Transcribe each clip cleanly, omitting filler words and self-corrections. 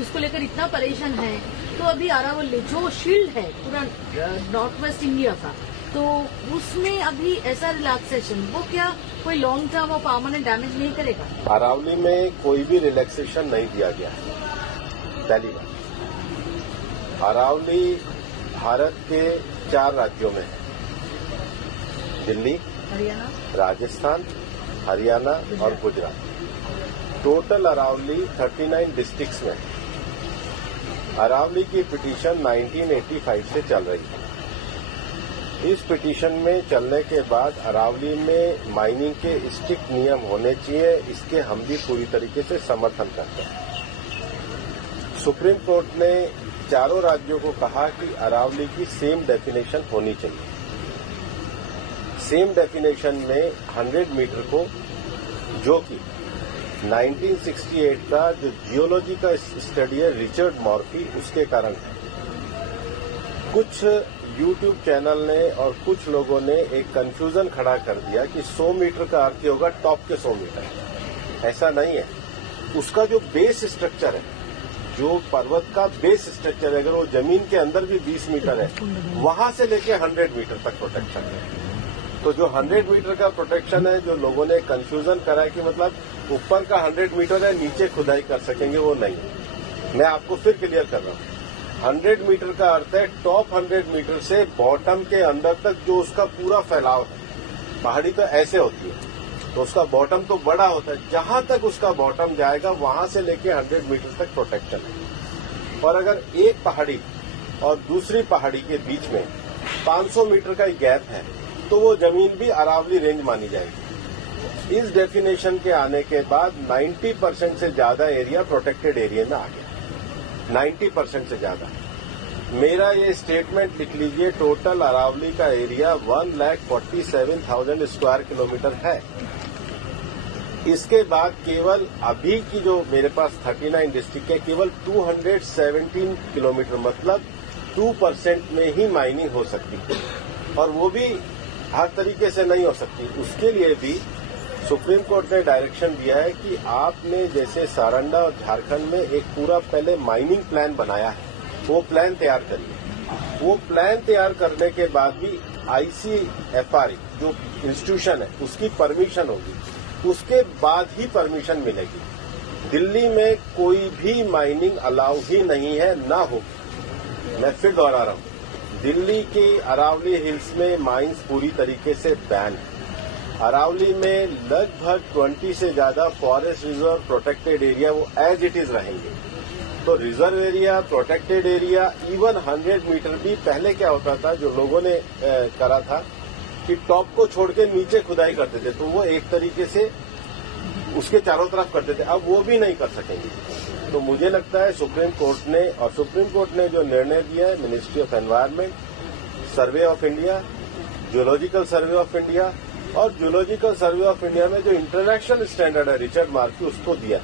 उसको लेकर इतना परेशान है। तो अभी अरावली जो शील्ड है पूरा नॉर्थ वेस्ट इंडिया का, तो उसमें अभी ऐसा रिलैक्सेशन वो क्या कोई लॉन्ग टर्म और परमानेंट डैमेज नहीं करेगा? अरावली में कोई भी रिलैक्सेशन नहीं दिया गया है। पहली बात, अरावली भारत के 4 राज्यों में है, दिल्ली, हरियाणा, राजस्थान, हरियाणा और गुजरात। टोटल अरावली 39 डिस्ट्रिक्ट्स में है। अरावली की पिटीशन 1985 से चल रही है। इस पिटीशन में चलने के बाद अरावली में माइनिंग के स्ट्रिक्ट नियम होने चाहिए, इसके हम भी पूरी तरीके से समर्थन करते हैं। सुप्रीम कोर्ट ने चारों राज्यों को कहा कि अरावली की सेम डेफिनेशन होनी चाहिए। सेम डेफिनेशन में 100 मीटर को, जो कि 1968 का जो जियोलॉजी का स्टडी है रिचर्ड मॉर्फी, उसके कारण है। कुछ यूट्यूब चैनल ने और कुछ लोगों ने एक कंफ्यूजन खड़ा कर दिया कि 100 मीटर का अर्थ होगा टॉप के 100 मीटर। ऐसा नहीं है। उसका जो बेस स्ट्रक्चर है, जो पर्वत का बेस स्ट्रक्चर है, अगर वो जमीन के अंदर भी 20 मीटर है, वहां से लेके 100 मीटर तक प्रोटेक्शन है। तो जो 100 मीटर का प्रोटेक्शन है, जो लोगों ने कंफ्यूजन करा है कि मतलब ऊपर का 100 मीटर है, नीचे खुदाई कर सकेंगे, वो नहीं। मैं आपको फिर क्लियर कर रहा हूं। 100 मीटर का अर्थ है टॉप 100 मीटर से बॉटम के अंदर तक जो उसका पूरा फैलाव है। पहाड़ी तो ऐसे होती है, तो उसका बॉटम तो बड़ा होता है, जहां तक उसका बॉटम जाएगा वहां से लेके 100 मीटर तक प्रोटेक्शन है। और अगर एक पहाड़ी और दूसरी पहाड़ी के बीच में 500 मीटर का गैप है, तो वो जमीन भी अरावली रेंज मानी जाएगी। इस डेफिनेशन के आने के बाद 90% से ज्यादा एरिया प्रोटेक्टेड एरिया में आ गया। 90% से ज्यादा। मेरा ये स्टेटमेंट लिख लीजिए, टोटल अरावली का एरिया 1,47,000 स्क्वायर किलोमीटर है। इसके बाद केवल अभी की जो मेरे पास 39 डिस्ट्रिक्ट है, केवल 217 किलोमीटर, मतलब 2% में ही माइनिंग हो सकती है, और वो भी हर तरीके से नहीं हो सकती। उसके लिए भी सुप्रीम कोर्ट ने डायरेक्शन दिया है कि आपने जैसे सारंडा और झारखंड में एक पूरा पहले माइनिंग प्लान बनाया है, वो प्लान तैयार करिए। वो प्लान तैयार करने के बाद भी ICFR जो इंस्टीट्यूशन है उसकी परमिशन होगी, उसके बाद ही परमिशन मिलेगी। दिल्ली में कोई भी माइनिंग अलाउ ही नहीं है, ना होगी। मैं फिर दोहरा रहा हूं, दिल्ली के अरावली हिल्स में माइंस पूरी तरीके से बैन है। अरावली में लगभग 20 से ज्यादा फॉरेस्ट रिजर्व प्रोटेक्टेड एरिया वो एज इट इज रहेंगे। तो reserve area, protected area, even 100 metre भी पहले क्या होता था, जो लोगों ने करा था कि टॉप को छोड़ के नीचे खुदाई करते थे, तो वो एक तरीके से उसके चारों तरफ करते थे। अब वो भी नहीं कर सकेंगे। तो मुझे लगता है सुप्रीम कोर्ट ने जो निर्णय दिया है, ministry of environment, survey of India, geological survey of India, और जियोलॉजिकल सर्वे ऑफ इंडिया में जो इंटरनेशनल स्टैंडर्ड है रिचर्ड मॉर्फी, उसको दिया।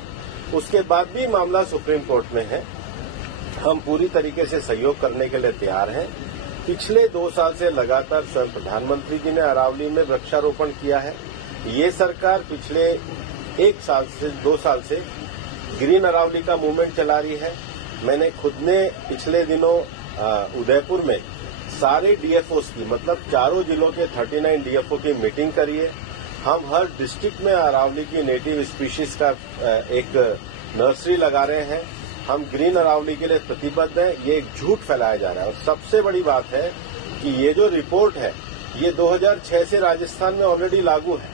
उसके बाद भी मामला सुप्रीम कोर्ट में है। हम पूरी तरीके से सहयोग करने के लिए तैयार हैं। पिछले 2 साल से लगातार स्वयं प्रधानमंत्री जी ने अरावली में वृक्षारोपण किया है। ये सरकार पिछले 2 साल से ग्रीन अरावली का मूवमेंट चला रही है। मैंने खुद ने पिछले दिनों उदयपुर में सारे डीएफओस की, मतलब चारों जिलों के 39 डीएफओ की मीटिंग करी है। हम हर डिस्ट्रिक्ट में अरावली की नेटिव स्पीशीज का एक नर्सरी लगा रहे हैं। हम ग्रीन अरावली के लिए प्रतिबद्ध हैं। ये एक झूठ फैलाया जा रहा है। और सबसे बड़ी बात है कि ये जो रिपोर्ट है, ये 2006 से राजस्थान में ऑलरेडी लागू है।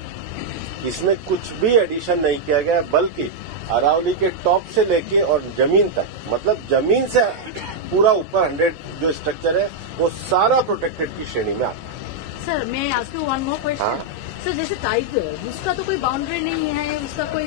इसमें कुछ भी एडिशन नहीं किया गया, बल्कि अरावली के टॉप से लेके और जमीन तक, मतलब जमीन से पूरा ऊपर 100 जो स्ट्रक्चर है, वो सारा प्रोटेक्टेड की श्रेणी में आता है। सर, मैं ask you one more question. Sir, जैसे टाइगर, उसका तो कोई बाउंड्री नहीं है, उसका कोई